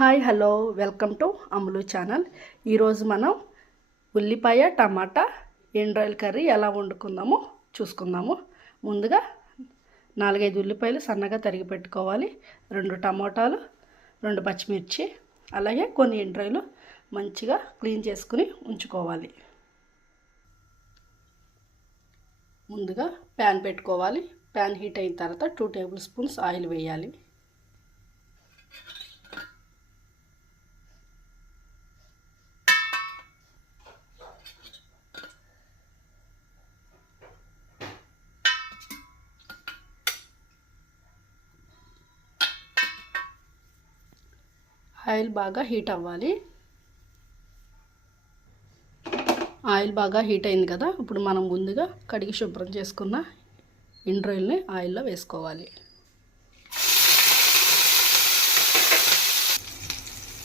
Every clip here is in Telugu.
Hi hello welcome to Amalu channel. ఈరోజు మనం ఉల్లిపాయ టమాటా ఎండ్రాయిల్ కర్రీ ఎలా వండుకుందామో చూసుకుందాము. ముందుగా నాలుగైదు ఉల్లిపాయలు సన్నగా తరిగి పెట్టుకోవాలి. రెండు టమాటాలు రెండు పచ్చిమిర్చి అలాగే కొన్ని ఎండ్రాయిలు మంచిగా క్లీన్ చేసుకుని ఉంచుకోవాలి. ముందుగా ప్యాన్ పెట్టుకోవాలి. ప్యాన్ హీట్ అయిన తర్వాత టూ టేబుల్ స్పూన్స్ ఆయిల్ వేయాలి. ఆయిల్ బాగా హీట్ అవ్వాలి. ఆయిల్ బాగా హీట్ అయింది కదా ఇప్పుడు మనం ముందుగా కడిగి శుభ్రం చేసుకున్న ఇండ్రాయిల్ని ఆయిల్లో వేసుకోవాలి.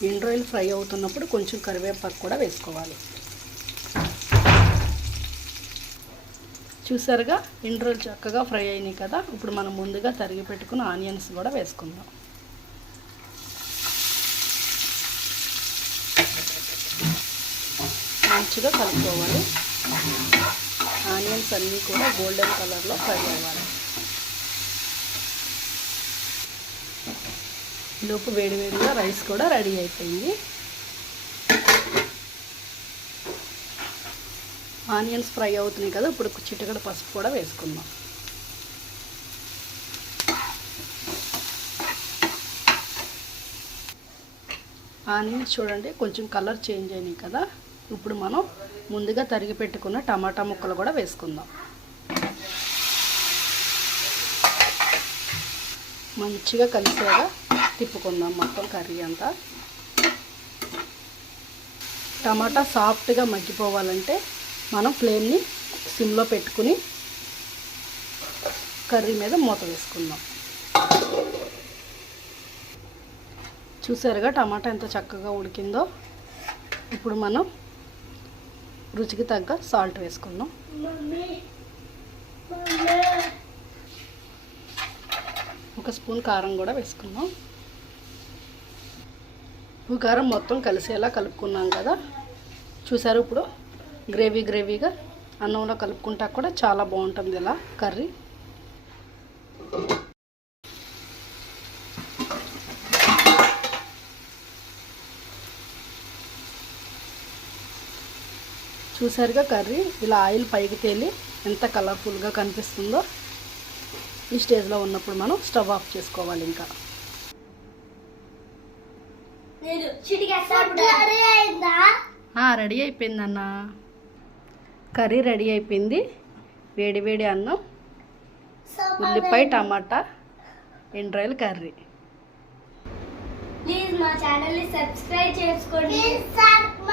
ఇండ్రాయిల్ ఫ్రై అవుతున్నప్పుడు కొంచెం కరివేపాకు కూడా వేసుకోవాలి. చూసారుగా ఇండ్రాయిల్ చక్కగా ఫ్రై అయినాయి కదా ఇప్పుడు మనం ముందుగా తరిగి పెట్టుకున్న ఆనియన్స్ కూడా వేసుకుందాం. మంచిగా కలుపుకోవాలి. ఆనియన్స్ అన్నీ కూడా గోల్డెన్ కలర్లో ఫ్రై అవ్వాలి. లోపు వేడివేడిగా రైస్ కూడా రెడీ అయిపోయింది. ఆనియన్స్ ఫ్రై అవుతున్నాయి కదా ఇప్పుడు చిట్టగడ పసుపు కూడా వేసుకుందాం. ఆనియన్స్ చూడండి కొంచెం కలర్ చేంజ్ అయినాయి కదా. ఇప్పుడు మనం ముందుగా తరిగి పెట్టుకున్న టమాటా ముక్కలు కూడా వేసుకుందాం. మంచిగా కలిసేగా తిప్పుకుందాం మొత్తం కర్రీ అంతా. టమాటా సాఫ్ట్గా మగ్గిపోవాలంటే మనం ఫ్లేమ్ని సిమ్లో పెట్టుకుని కర్రీ మీద మూత వేసుకుందాం. చూసారుగా టమాటా ఎంత చక్కగా ఉడికిందో? ఇప్పుడు మనం రుచికి తగ్గ సాల్ట్ వేసుకుందాం. ఒక స్పూన్ కారం కూడా వేసుకుందాం. ఉప్పు కారం మొత్తం కలిసేలా కలుపుకున్నాం కదా. చూసారు ఇప్పుడు? గ్రేవీ గ్రేవీగా అన్నంలో కలుపుకుంటా కూడా చాలా బాగుంటుంది ఇలా కర్రీ. చూసారుగా కర్రీ? ఇలా ఆయిల్ పైకి తేలి ఎంత కలర్ఫుల్గా కనిపిస్తుందో ఈ స్టేజ్లో ఉన్నప్పుడు మనం స్టవ్ ఆఫ్ చేసుకోవాలి ఇంకా. రెడీ అయిపోయింది అన్న కర్రీ రెడీ అయిపోయింది. వేడి వేడి అన్నం ఉల్లిపాయ టమాటా ఎండ్రాయిల్ కర్రీ. ప్లీజ్ మా ఛానల్ని సబ్స్క్రైబ్ చేసుకోండి. ప్లీజ్